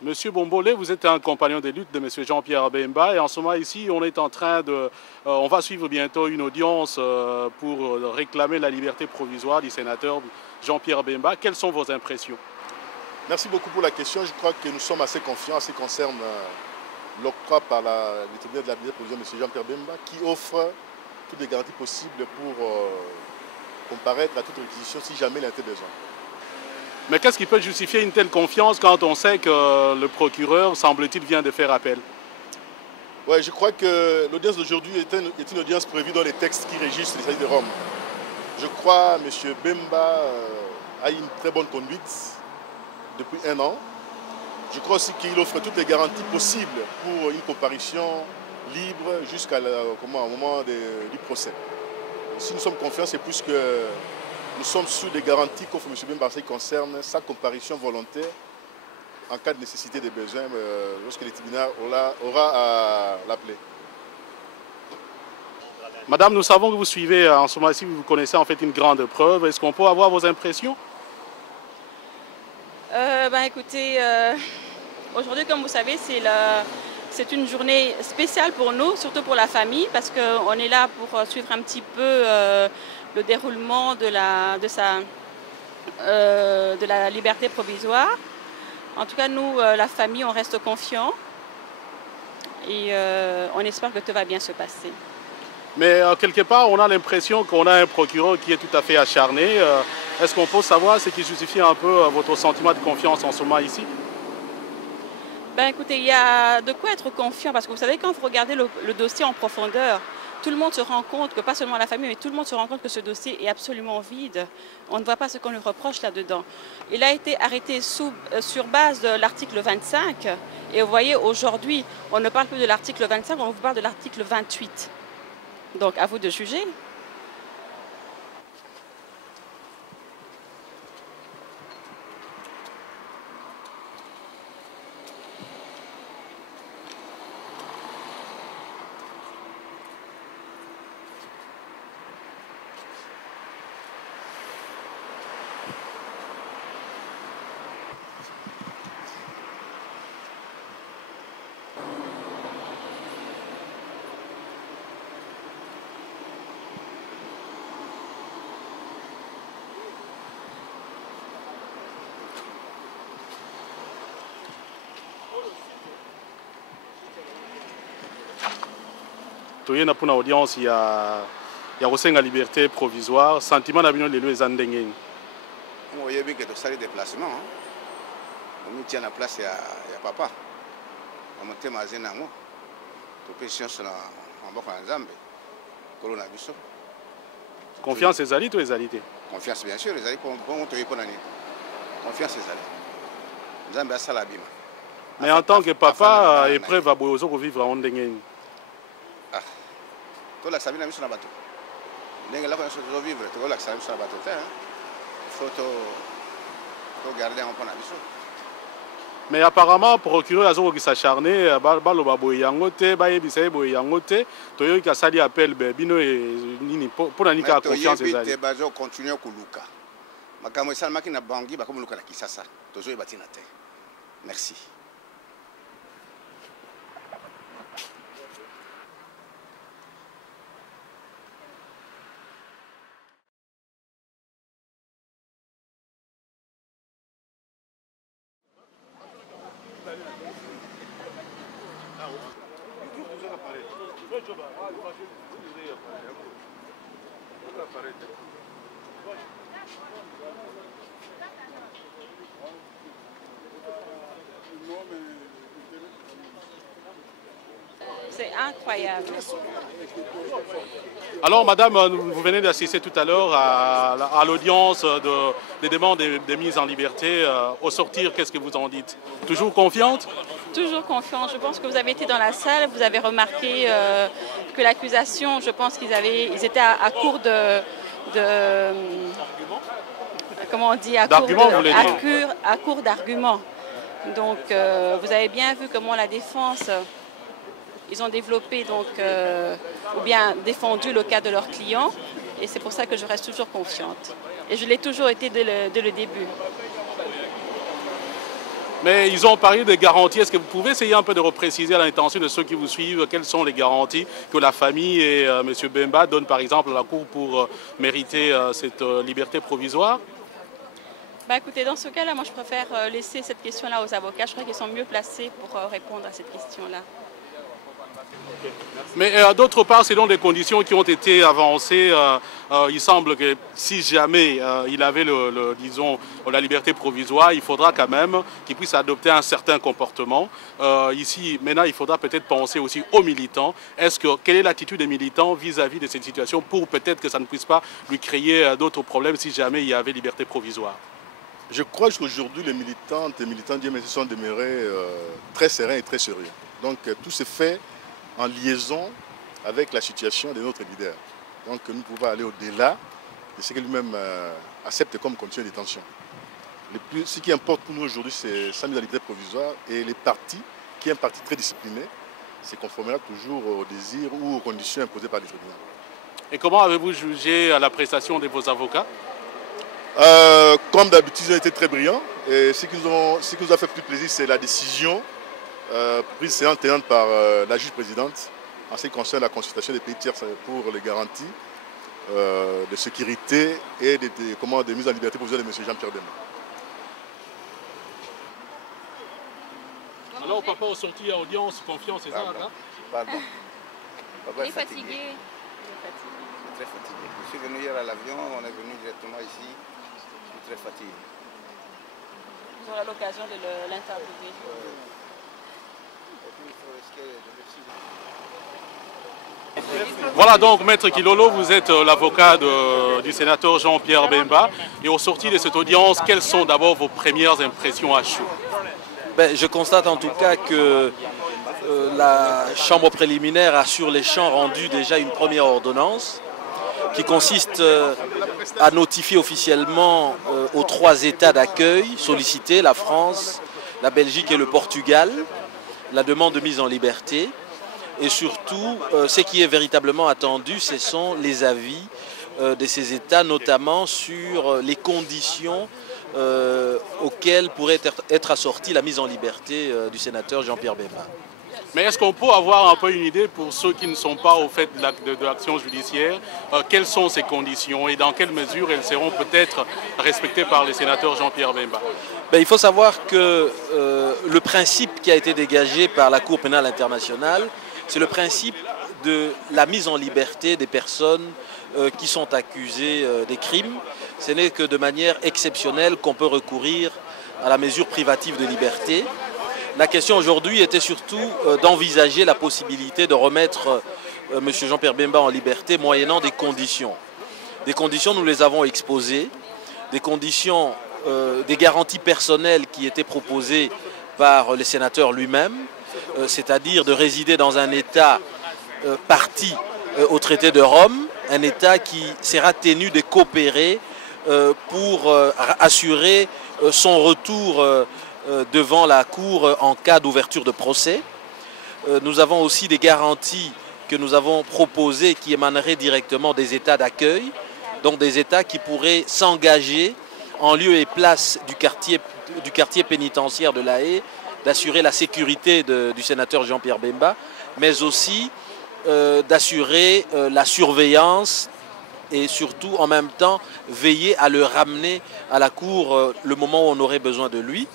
Monsieur Bombolé, vous êtes un compagnon de lutte de Monsieur Jean-Pierre Bemba et en ce moment ici, on est en train de... on va suivre bientôt une audience pour réclamer la liberté provisoire du sénateur Jean-Pierre Bemba. Quelles sont vos impressions? Merci beaucoup pour la question. Je crois que nous sommes assez confiants en ce qui concerne l'octroi par le tribunal de la liberté provisoire de M. Jean-Pierre Bemba qui offre toutes les garanties possibles pour comparaître à toute réquisition si jamais il en était besoin. Mais qu'est-ce qui peut justifier une telle confiance quand on sait que le procureur, semble-t-il, vient de faire appel? Oui, je crois que l'audience d'aujourd'hui est une audience prévue dans les textes qui régissent les statuts de Rome. Je crois que M. Bemba a une très bonne conduite depuis 1 an. Je crois aussi qu'il offre toutes les garanties possibles pour une comparution libre jusqu'au moment du procès. Si nous sommes confiants, c'est plus que nous sommes sur des garanties qu'offre M. Bemba en ce qui concerne sa comparution volontaire en cas de nécessité des besoins lorsque le tribunal aura à l'appeler. Madame, nous savons que vous suivez en ce moment-ci, vous connaissez en fait une grande preuve. Est-ce qu'on peut avoir vos impressions? Écoutez, aujourd'hui, comme vous savez, c'est une journée spéciale pour nous, surtout pour la famille, parce qu'on est là pour suivre un petit peu le déroulement de la liberté provisoire. En tout cas, nous, la famille, on reste confiants et on espère que tout va bien se passer. Mais quelque part, on a l'impression qu'on a un procureur qui est tout à fait acharné. Est-ce qu'on peut savoir ce qui justifie un peu votre sentiment de confiance en ce moment ici? Écoutez, il y a de quoi être confiant, parce que vous savez, quand vous regardez le dossier en profondeur, tout le monde se rend compte que, pas seulement la famille, mais tout le monde se rend compte que ce dossier est absolument vide. On ne voit pas ce qu'on lui reproche là-dedans. Il a été arrêté sur base de l'article 25. Et vous voyez, aujourd'hui, on ne parle plus de l'article 25, on vous parle de l'article 28. Donc, à vous de juger. toyena pour audience il y a aussi la liberté provisoire sentiment na bino lelo ezandenge on y a bien que ça les déplacements on tient la place ya papa on monte mazena ngo to patience na mboka nzambe kolona biso confiance ezali to ezalité confiance bien sûr ezali pour bon to yepona ni confiance ezali nzambe asala bima. Mais en tant que papa épreuve abozo ko vivre en ndenge to la sabina biso na bato ndenge la ko so vivre to la sabina biso na bato te faut to garder en pona biso. Mais apparemment procureur azoko ki s'acharner baloba boyango te bayebisa boyango te toyo ki asali appel bino nini pona ni ka confiance ezali te bazo continuer kuluka makambo esalamaki na bangi bakomuluka na Kisasa tozo ebatina te. Merci. C'est incroyable. Alors, madame, vous venez d'assister tout à l'heure à l'audience des demandes de mise en liberté. Au sortir, qu'est-ce que vous en dites? Toujours confiante? Toujours confiante. Je pense que vous avez été dans la salle, vous avez remarqué que l'accusation, je pense qu'ils étaient à court de comment on dit, à court d'arguments. Donc vous avez bien vu comment la défense, ils ont développé donc, ou bien défendu le cas de leurs clients. Et c'est pour ça que je reste toujours confiante. Et je l'ai toujours été dès le début. Mais ils ont parlé de garanties. Est-ce que vous pouvez essayer un peu de repréciser à l'intention de ceux qui vous suivent quelles sont les garanties que la famille et M. Bemba donnent par exemple à la Cour pour mériter cette liberté provisoire? Bah, écoutez, dans ce cas-là, moi je préfère laisser cette question-là aux avocats. Je crois qu'ils sont mieux placés pour répondre à cette question-là. Mais d'autre part, selon les conditions qui ont été avancées, il semble que si jamais il avait disons, la liberté provisoire, il faudra quand même qu'il puisse adopter un certain comportement. Ici, maintenant, il faudra peut-être penser aussi aux militants. Quelle est l'attitude des militants vis-à-vis de cette situation pour peut-être que ça ne puisse pas lui créer d'autres problèmes si jamais il y avait liberté provisoire? Je crois qu'aujourd'hui, les militantes et militants d'IMC sont demeurés très sereins et très sérieux. Donc tout se fait en liaison avec la situation de notre leader. Donc nous pouvons aller au-delà de ce que lui-même accepte comme condition de détention. Ce qui importe pour nous aujourd'hui, c'est sa mise en liberté provisoire, et les partis, qui est un parti très discipliné, se conformera toujours aux désirs ou aux conditions imposées par les tribunaux. Et comment avez-vous jugé la prestation de vos avocats? Comme d'habitude, ils ont été très brillants. Et ce qui nous a fait plus plaisir, c'est la décision prise séance tenante par la juge présidente en ce qui concerne la consultation des pays tiers pour les garanties de sécurité et de mise en liberté provisoire de M. Jean-Pierre Bemba. Alors papa est sorti à audience, confiance, c'est ça là? Pardon. Papa Il est fatigué. Il est fatigué. Je suis très fatigué. Je suis venu hier à l'avion, on est venu directement ici. Je suis très fatigué. Vous aurez l'occasion de l'interviewer. Voilà donc Maître Kilolo, vous êtes l'avocat du sénateur Jean-Pierre Bemba. Et au sortir de cette audience, quelles sont d'abord vos premières impressions à chaud? Je constate en tout cas que la chambre préliminaire a sur les champs rendu déjà une première ordonnance qui consiste à notifier officiellement aux 3 États d'accueil sollicités, la France, la Belgique et le Portugal, la demande de mise en liberté. Et surtout, ce qui est véritablement attendu, ce sont les avis de ces États, notamment sur les conditions auxquelles pourrait être assortie la mise en liberté du sénateur Jean-Pierre Bemba. Mais est-ce qu'on peut avoir un peu une idée pour ceux qui ne sont pas au fait de l'action judiciaire, quelles sont ces conditions et dans quelle mesure elles seront peut-être respectées par le sénateur Jean-Pierre Bemba? Il faut savoir que le principe qui a été dégagé par la Cour pénale internationale, c'est le principe de la mise en liberté des personnes qui sont accusées des crimes. Ce n'est que de manière exceptionnelle qu'on peut recourir à la mesure privative de liberté. La question aujourd'hui était surtout d'envisager la possibilité de remettre M. Jean-Pierre Bemba en liberté moyennant des conditions. Des conditions, nous les avons exposées, des conditions, des garanties personnelles qui étaient proposées par le sénateur lui-même, c'est-à-dire de résider dans un État parti au traité de Rome, un État qui sera tenu de coopérer pour assurer son retour devant la Cour en cas d'ouverture de procès. Nous avons aussi des garanties que nous avons proposées qui émaneraient directement des États d'accueil, donc des États qui pourraient s'engager en lieu et place du quartier pénitentiaire de La Haye, d'assurer la sécurité du sénateur Jean-Pierre Bemba, mais aussi d'assurer la surveillance et surtout en même temps veiller à le ramener à la Cour le moment où on aurait besoin de lui.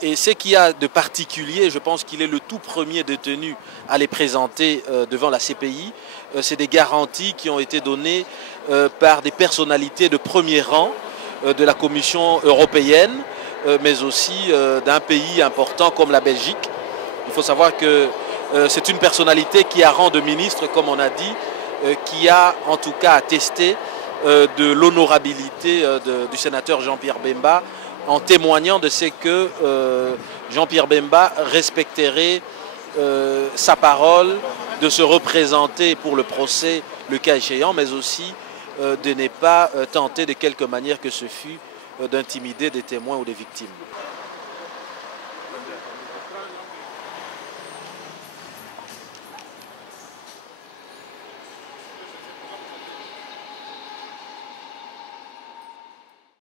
Et ce qu'il y a de particulier, je pense qu'il est le tout premier détenu à les présenter devant la CPI, c'est des garanties qui ont été données par des personnalités de premier rang de la Commission européenne, mais aussi d'un pays important comme la Belgique. Il faut savoir que c'est une personnalité qui a rang de ministre, comme on a dit, qui a en tout cas attesté de l'honorabilité du sénateur Jean-Pierre Bemba, en témoignant de ce que Jean-Pierre Bemba respecterait sa parole de se représenter pour le procès, le cas échéant, mais aussi de ne pas tenter de quelque manière que ce fût d'intimider des témoins ou des victimes. famille.